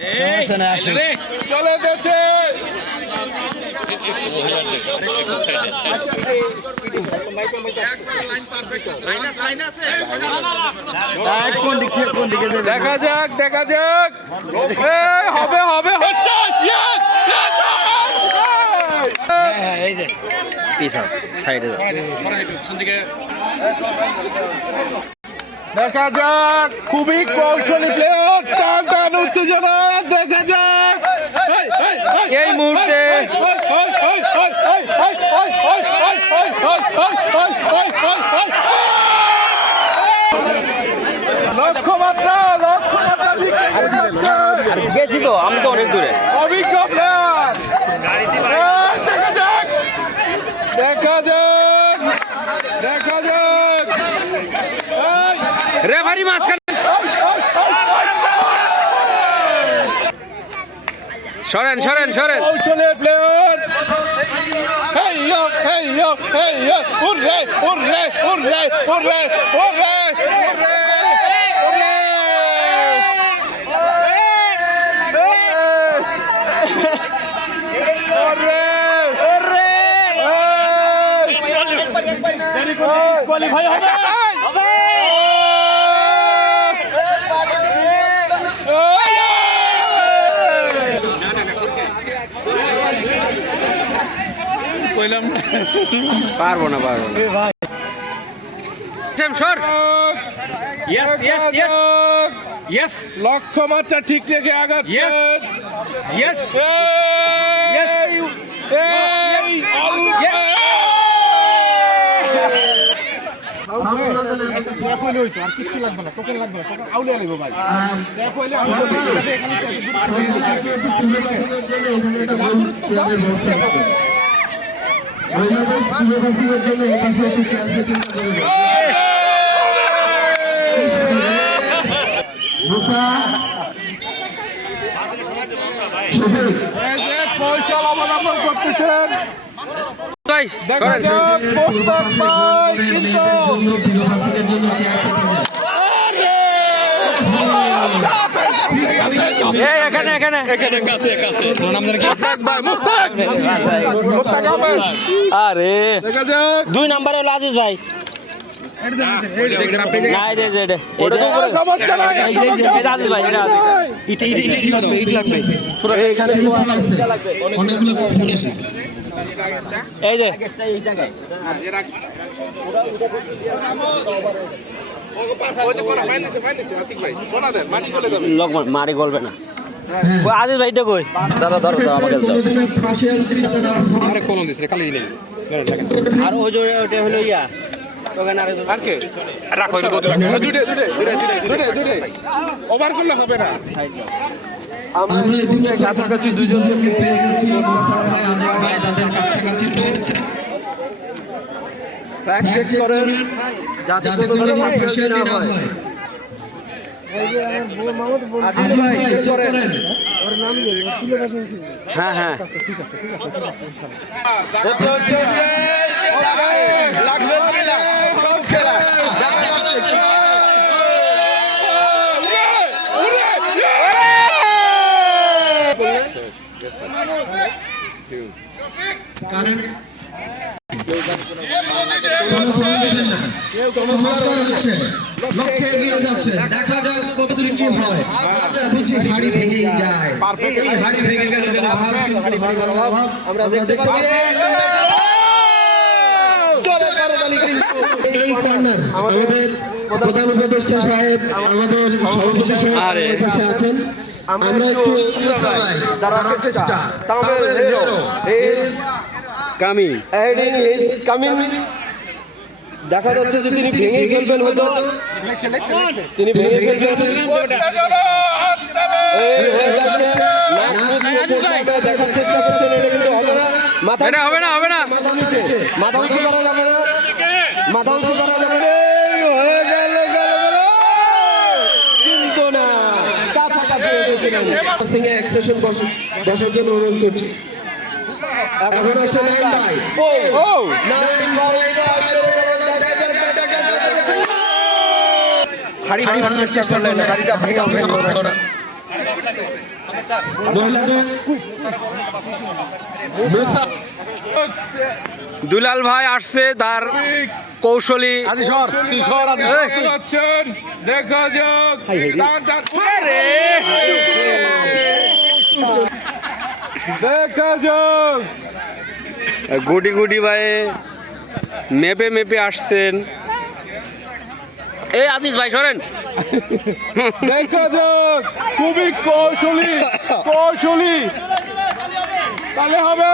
সমস্যা নেই, আসুন। চলে যাচ্ছে কোন দিক থেকে কোন দিকে যাবে? দেখা যাক দেখা যাক হবে হবে হচ্ছে হ্যাঁ, এই যে পিছাও সাইডে যাও। দেখা যাক খুবই কৌশলী প্লেয়ার টান টান উত্তেজনা দেখা যাক এই মুহূর্তে লক্ষ্যমাত্রা আর গেছি তো আমি তো অনেক দূরে। অভিজ্ঞ প্লেয়ার দেখা যাক দেখা যাক দেখা যাক রেফারি মাঝখানে সরেন সরেন সরেন। কৌশলী player hey yo hey yo hey yo উড়ে উড়ে উড়ে উড়ে উড়ে কোয়ালিফাই হবে কইলাম পারবো না সর। ইয়েস ইয়েস ইয়েস ইয়েস লক্ষ্যমাত্রা ঠিক রেখে আগাচ্ছেন ইয়েস ইয়েস কৌশল অবলম্বন করতেছেন ভাই সরেন। এখানে এখানে আরে 2 নাম্বার হলো আজিজ ভাই। না এই যে এটা সমস্যা নাই এটা আজিজ ভাই, এটা লাগবে অনেকগুলো ফোন এসে এই যে লকমান মারি গলবে না। আজিজ ভাই এটা কই দাদা ধরো আমাকে দাও। আরে কোন দিছে খালি নেই আর ওই যে ওটা হলো ইয়া ওখানে আর কে রাখো দুটো ওভার করলে হবে না আমরা ইতিমধ্যে কাছাকাছি দুজনকে পেয়ে গেছি। মোস্তাক ভাই, আজিজ ভাই তাদের কাছাকাছি রয়েছে। চেক করেন যাতে করে কোনো প্রেশার না হয়। আজিজ ভাই চেক করেন। হ্যাঁ হ্যাঁ কারণ কোনো সাউন্ড দিবেন না। চমৎকার হচ্ছে, লক্ষ্যে এগিয়ে যাচ্ছে। দেখা যাক কতদূর কি হয়। আচ্ছা বুঝি হাড়ি ভেঙেই যায়। এই হাড়ি ভেঙে গেল ভাব, কিন্তু হাড়ি ভাঙার ভাব আমরা দেখতে পাচ্ছি। এই কর্নার আমাদের প্রধান উপদেষ্টা সাহেব, আমাদের সভাপতি সাহেব আমাদের পাশে আছেন। আমরা একটু সবাই দারাকেস্টা তামিল হিরো ইজ কামিং দেখা যাচ্ছে যে তিনি ভেঙে ফেলবেন হয়তো তিনি ভেঙে ফেলবেন এই হয়ে যাচ্ছে দেখার চেষ্টা করছেন এটা কিন্তু হবে না মাথা এটা হবে না মাথা উঁচু করা যাবে না মাথা উঁচু করা যাবে না এই হয়ে গেল কিন্তু না কাছাকাছি হয়েছিলেন সিং এ এক্সেশন বসার জন্য অনুরোধ করছি। এখন আসছে নাইম ভাই। নাইম ভাই হাড়ি ভাঙার চেষ্টা করলেন হাড়িটা ভাঙা হলো না মহিলাদের মুসা দুলাল ভাই আসছে তার কৌশলী যাচ্ছেন দেখা যাক দেখা যাক গুটি গুটি ভাই মেপে মেপে আসছেন। এই আজিজ ভাই সরেন। দেখা যাক খুবই কৌশলী কৌশলী তাহলে হবে